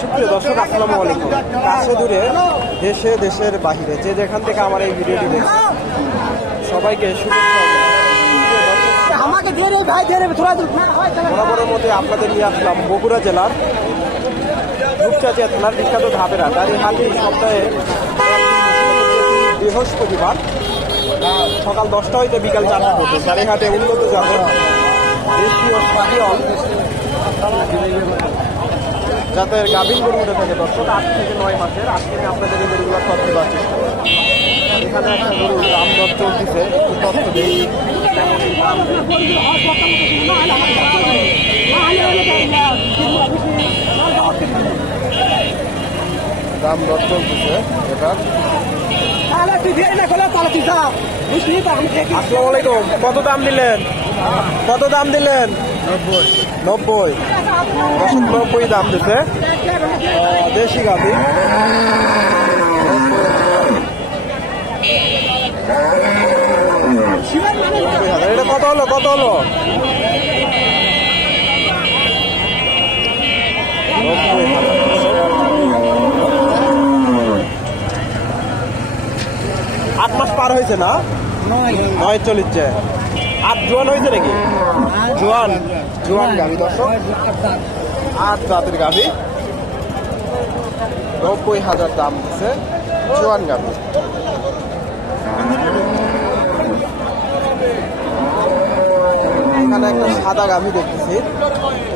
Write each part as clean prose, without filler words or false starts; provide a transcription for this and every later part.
সুপ্রিয় দর্শক, আসসালামু আলাইকুম। কাছে দূরে দেশে দেশের বাহিরে যে যেখান থেকে আমার এই ভিডিওটি দেখছে সবাইকে বরাবরের মধ্যে আপনাদের নিয়ে আসলাম বগুড়া জেলার রূপচাঁচিয়া থানার বিখ্যাত ধাপেরা গাড়ি হাতি সপ্তাহে বৃহস্পতিবার সকাল 10টা হইতে বিকাল 4টা পর্যন্ত গাড়িহাটে উন্নত জাতের দেশীয় শাহিওয়াল জাতের গাভীন গরু উঠে থাকে দর্শক 8 থেকে 9 মাসের। আজকে আপনাদের এই গরুগুলো তথ্য দেওয়ার চেষ্টা করি। এখানে একটা গরুর দাম দর চলতেছে, একটু তথ্য দিই। দাম দর চলতেছে এটা। আসসালামু আলাইকুম। কত দাম দিলেন? কত দাম দিলেন? 90 90 দাম দিচ্ছে। দেশি গাভী এটা কত হলো? কত হলো? 8 মাস পার হয়েছে না? 9 চলিচ্ছে। 8 জোয়ান হয়েছে নাকি? জোয়ান গাভী দর্শক, 8 জাতের গাভী, 90,000 দাম দিচ্ছে। জোয়ান গাভী। এখানে একটা সাদা গাভী দেখতেছি।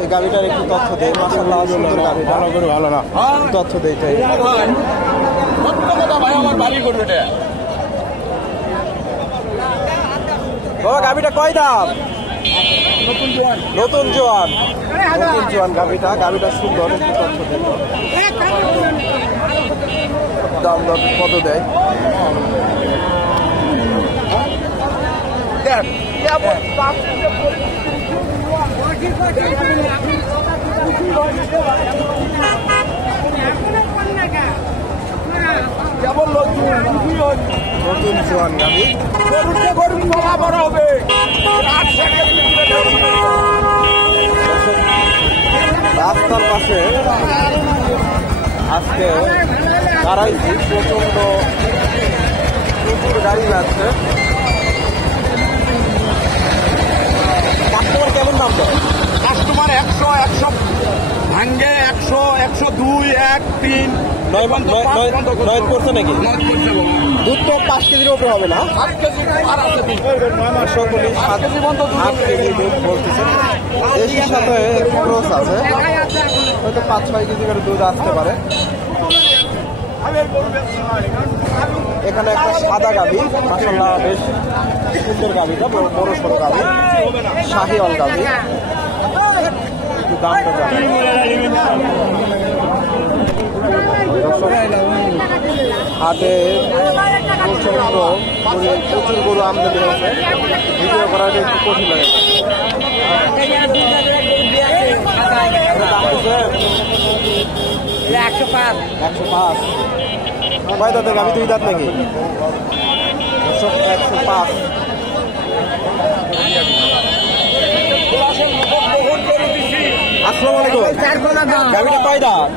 এই গাভীটার একটু তথ্য দেয়। মাশাআল্লাহ সুন্দর গাভীটা, ভালো না তথ্য দেয় চাই। বাবা গাভীটা কয় দাম? নতুন জোয়ান গাভীটা সুন্দর, একটু তথ্য দেয়। দাম দর কত দেয়? নতুন জোয়ান গাভী রাস্তার পাশে আজকে দাঁড়াইছি। প্রচুর গাড়ি যাচ্ছে। কাস্টমার কেমন দাম দেয়? কাস্টমার 100 ভাঙ্গে 100 102 1 3 9 করছে নাকি? দুধ তো 5 কেজির উপরে হবে না? 8 কেজি আর আছে 7 কেজি দুধ বলতেছে। দেশির সাথে ক্রস আছে, হয়তো 5-6 কেজি করে দুধ আসতে পারে। এখানে একটা সাদা গাভী, মাশাআল্লাহ বেশ সুন্দর গাভীটা, বড় সড়ো গাভী, শাহিওয়াল গাভী। দামটা হাটে প্রচুর গরু আমদানি হয়েছে, ভিডিও করাটা একটু কঠিন লাগে। 105 কয় দাঁতের গাভী? 2 দাঁত নাকি? 105। আসসালামু আলাইকুম। গাভীটা কয় দাঁত?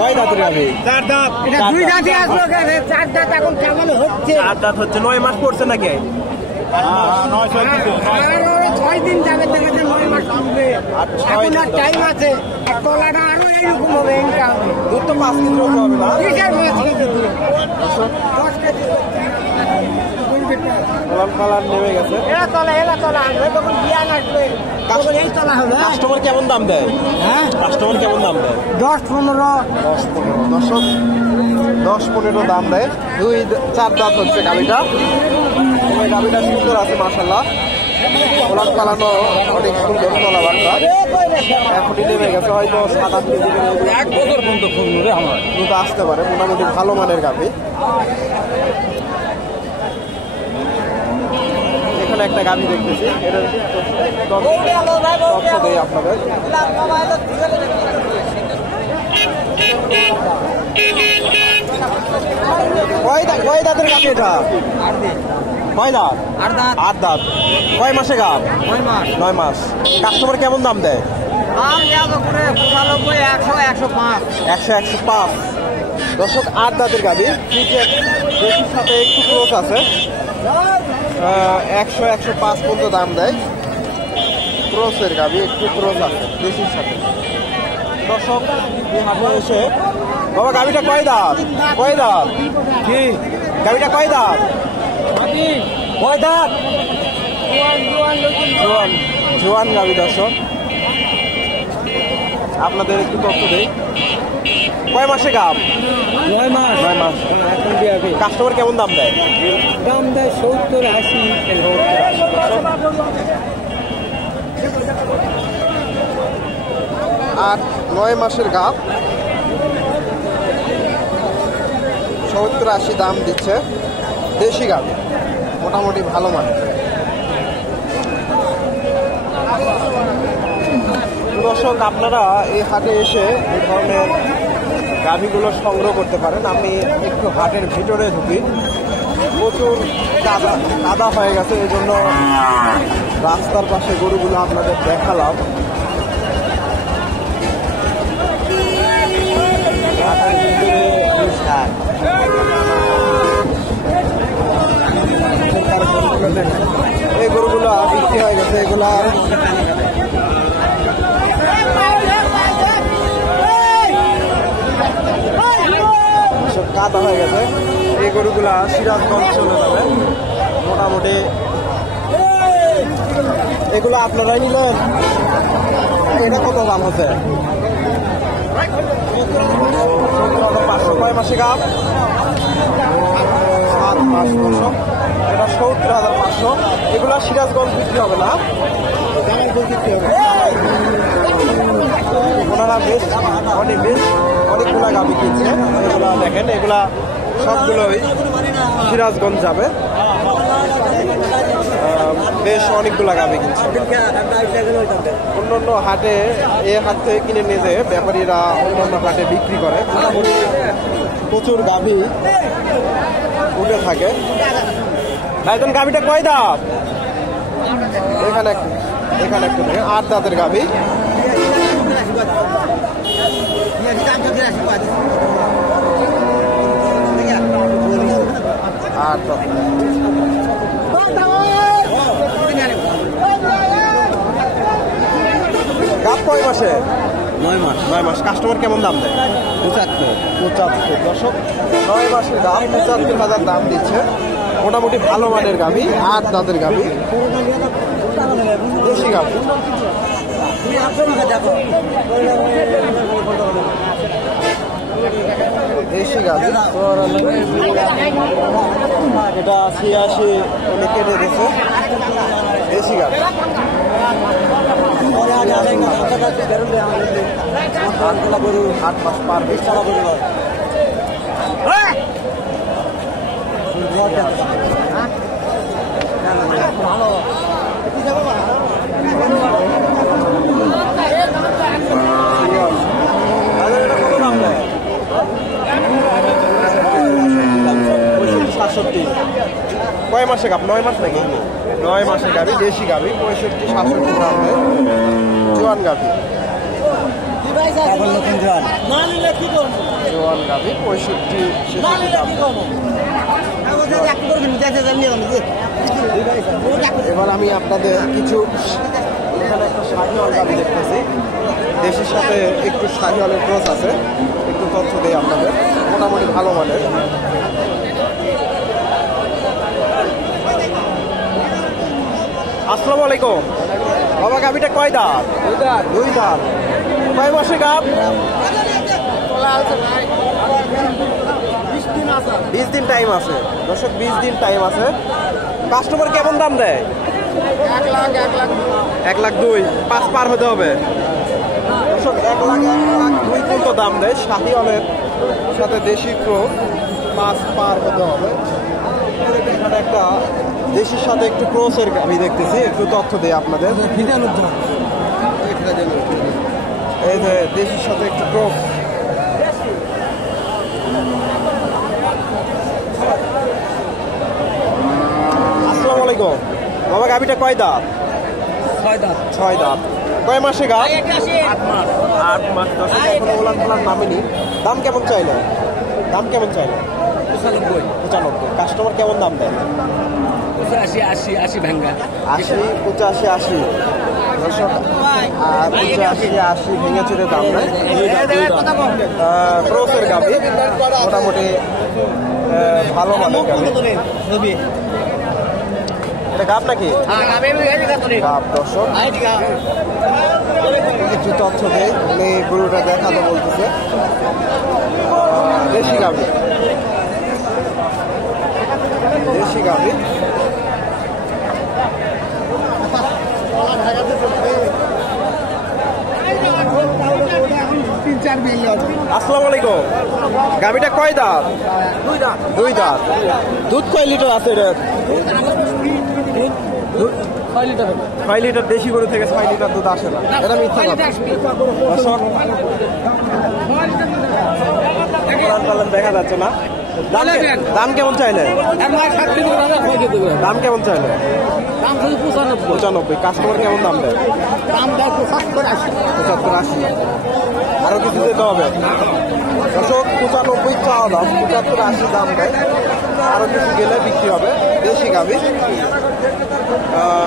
কয় দাঁতের গাভী? 4 দাঁত। 2 দাঁতই আসলো, 4 দাঁত এখন কেমন হচ্ছে? 4 দাঁত হচ্ছে। 9 মাস পড়ছে নাকি? 6 দিন যাবে, 9 মাস হবে। এখন আর টাইম আছে। তলাটা আরো এইরকম হবে। ইনকাম দুধ তো 5 কেজি হবে না? 10 কেজি কালার নেমে গেছে। এরা তলা আসবে তখন বিয়ান আসবে, তখন এই তলা হবে। কাস্টমার কেমন দাম দেয়? হ্যাঁ, কাস্টমার কেমন দাম দেয়? 10-15 দর্শক 10-15 দাম দেয়। 2-4 দাঁত হচ্ছে গাভীটা। গাভীটা সুন্দর আছে মাশাআল্লাহ, গোলাপ কালানো অনেক সুন্দর তলা বার্তা। এখনই নেমে গেছে, হয়তো 7-8 কেজি 1 বছর পর্যন্ত দুধ আসতে পারে। মোটামুটি ভালো মানের গাভী। এখানে একটা গাভী দেখতেছি, এটা তথ্য দেই আপনাদের। কয় দাঁতের গাভি এটা? কয় দাঁত? 8 দাঁত। কয় মাসে গাভ? 9 মাস। কাস্টমার কেমন দাম দেয়? 100-105। দর্শক 8 দাঁতের গাভি, দেশির সাথে একটু ক্রস আছে। 100-105 পর্যন্ত দাম দেয়। ক্রসের গাভি, একটু ক্রস আছে দেশির সাথে। দর্শক এই হাটে এসে বাবা গাভিটা কয় দাঁত? কয় দাঁত? কি গাভিটা কয় দাঁত? কয় দাঁত? জোয়ান গাভি। দর্শক আপনাদের একটু তথ্য দেই। কয় মাসে গাভ? 9 মাস। 9 মাস। কাস্টমার কেমন দাম দেয়? দাম দেয় 70-80। আর 9 মাসের গাভ 70-80 দাম দিচ্ছে। দেশি গাভ, মোটামুটি ভালো মানের। দর্শক আপনারা এই হাটে এসে এই ধরনের গাভীগুলো সংগ্রহ করতে পারেন। আমি একটু হাটের ভিতরে ঢুকি, প্রচুর কাদা হয়ে গেছে, এই জন্য রাস্তার পাশে গরুগুলো আপনাদের দেখালাম। এই গরুগুলো বিক্রি হয়ে গেছে, এগুলা কাদা হয়ে গেছে। এই গরুগুলা সিরাজগঞ্জ চলে যাবে মোটামুটি। এগুলো আপনারাই নিলেন? এটা কত দাম হচ্ছে? 500। কয় মাসে গাভ? 7 মাস। এটা 70,500। এগুলা সিরাজগঞ্জ বিক্রি হবে না, ওনারা বেশ অনেকগুলা গাভি কিনছে। এগুলা দেখেন, এগুলা সবগুলোই সিরাজগঞ্জ যাবে। বেশ অনেকগুলা গাভি কিনছে। অন্যান্য হাটে এ হাট থেকে কিনে নিয়ে যেয়ে ব্যাপারীরা অন্যান্য হাটে বিক্রি করে। প্রচুর গাভি উঠে থাকে। ভাইজান গাভিটা কয় দাঁত? এখানে একটু 8 দাঁতের গাভি। গাভ কয় মাসে? 9 মাস। 9 মাস। কাস্টমার কেমন দাম দেয়? 75। দর্শক 9 মাসের দাম 75,000 দাম দিচ্ছে। মোটামুটি ভালো মানের গাভি, 8 দাঁতের গাভি, দেশি গাভি। দেশি গাভি। এটা 86 কেটে দিচ্ছে। দেশি গাভি। 8 মাস পার পিস। কয় মাসে গাভ? 9 মাস নাকি? 9 মাসের গাভি, দেশি গাভি, 65-67 গ্রাম। জোয়ান গাভি। জোয়ান গাভি 65-66 এবার আমি আপনাদের কিছু এখানে একটা শাহিওয়াল গাভি দেখতেছি। দেশের সাথে একটু শাহিওয়ালের ক্রস আছে, একটু তথ্য দেই আপনাদের। মোটামুটি ভালো মানের। আসসালামু আলাইকুম। বাবা গাভিটা কয় দাঁত? 2 দাঁত। কয় মাসে গাভ? 20 দিন টাইম আছে। দর্শক 20 দিন টাইম আছে। কাস্টমার কেমন দাম দেয়? 1,02,000। 5 পার হতে হবে। দর্শক 1,02,000 পর্যন্ত দাম দেয়। শাহিওয়ালের সাথে দেশি ক্রস, 5 পার হতে হবে। এখানে একটা দেশির সাথে একটু ক্রসের গাভি দেখতেছি, একটু তথ্য দেই আপনাদের। এই যে দেশির সাথে একটু ক্রস। আলাইকুম। বাবা গাভিটা কয় দাঁত? 6 দাঁত। 6 দাঁত। কয় মাসে গাভ? 8 মাস। 8 মাস। দর্শক এখনো ওলান পালান নামেনি। দাম কেমন চাইলো? দাম কেমন চাইলো? 95। 95। কাস্টমার কেমন দাম দেয়? 85 80 ভাঙ্গা। 80 85 80। দর্শক 85 80 ভেঙে চুরে দাম নেয়। ক্রসের গাভি মোটামুটি ভালো মানের গাভি। এটা গাভ নাকি? গাভ। দর্শক একটু তথ্য দেয়, উনি গরুটা দেখাতে বলতেছে। দেশি গাভি, দেশি গাভি। আসসালামু আলাইকুম। গাভিটা কয় দাঁত? 2 দাঁত। দুধ কয় লিটার আছে এটা? 6 লিটার। দেশি গরু থেকে 6 লিটার দুধ আসে না, এটা মিথ্যা কথা। দর্শক দেখা যাচ্ছে না। দাম কেমন চাইলে? দাম কেমন চাইলে? 95। কাস্টমার কেমন দাম দেয়? 75 80। আরো কিছু দিতে হবে। দর্শক 95 চাওয়া দাম, 75 80 দাম দেয়। আরো কিছু গেলে বিক্রি হবে। দেশি গাভি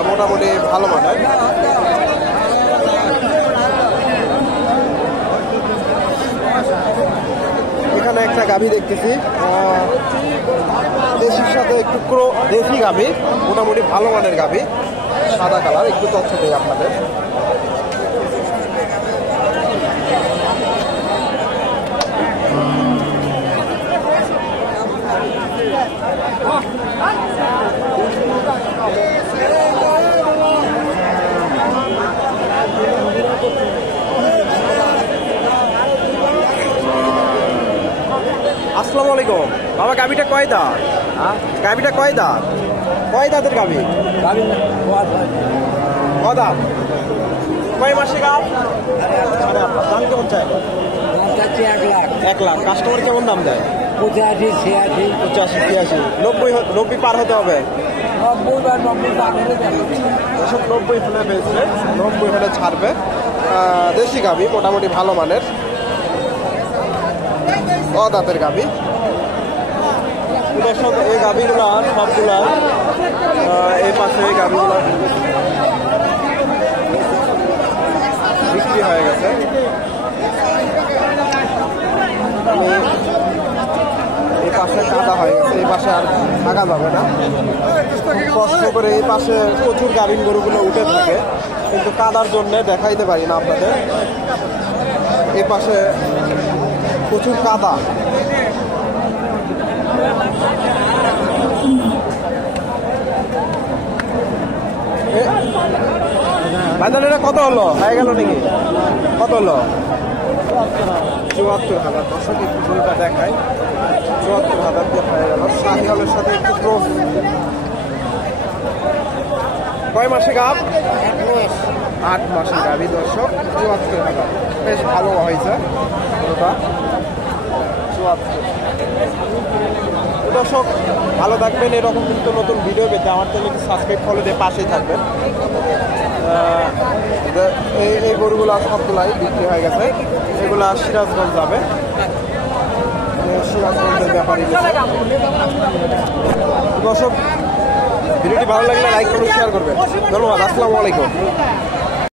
মোটামুটি ভালো মানের। এখানে একটা গাভি দেখতেছি, দেশির সাথে একটু দেশি গাভি, মোটামুটি ভালো মানের গাভি, সাদা কালার। একটু তথ্য দেই আপনাদের। আসসালামু আলাইকুম। বাবা গাভিটা কয় দাঁত? গাভিটা কয় দাঁত? কয় দাঁতের গাভি? কয় দাঁত? কয় মাসে গাভ? দাম কেমন চাই? 1 লাখ। কাস্টমার কেমন দাম দেয়? 85 86 90 পার হতে হবে। 90 হলে বেচবে, 90 হলে ছাড়বে। দেশি গাভি মোটামুটি ভালো মানের, দাঁতের গাভি। দর্শক এই গাভিগুলো সবগুলা এই পাশে এই গাভিগুলো বিক্রি হয়ে গেছে। এই পাশে কাদা হয়ে গেছে, এই পাশে আর থাকা যাবে না। কষ্ট করে এই পাশে প্রচুর গাভিন গরুগুলো উঠে থাকে, কিন্তু কাদার জন্য দেখাইতে পারি না আপনাদের। এই পাশে প্রচুর কাদা। ভাইজান এটা কত হলো? হয়ে গেল নাকি? কত হলো? 74,000। দর্শক একটু গরুটা দেখায়। 74,000 দিয়ে হয়ে গেল। শাহিওয়ালের সাথে একটু ক্রস। কয় মাসে গাভ? 8 মাসের গাভি। দর্শক 74,000, বেশ ভালো হয়েছে গরুটা। 74। দর্শক ভালো থাকবেন। এরকম কিন্তু নতুন ভিডিও পেতে আমার চ্যানেলকে সাবস্ক্রাইব করে দিয়ে পাশেই থাকবেন। এই গরুগুলো সবগুলাই বিক্রি হয়ে গেছে। এগুলা সিরাজগঞ্জ যাবে, সিরাজগঞ্জের ব্যাপারে। দর্শক ভিডিওটি ভালো লাগলে লাইক করুন, শেয়ার করবেন। ধন্যবাদ। আসসালামু আলাইকুম।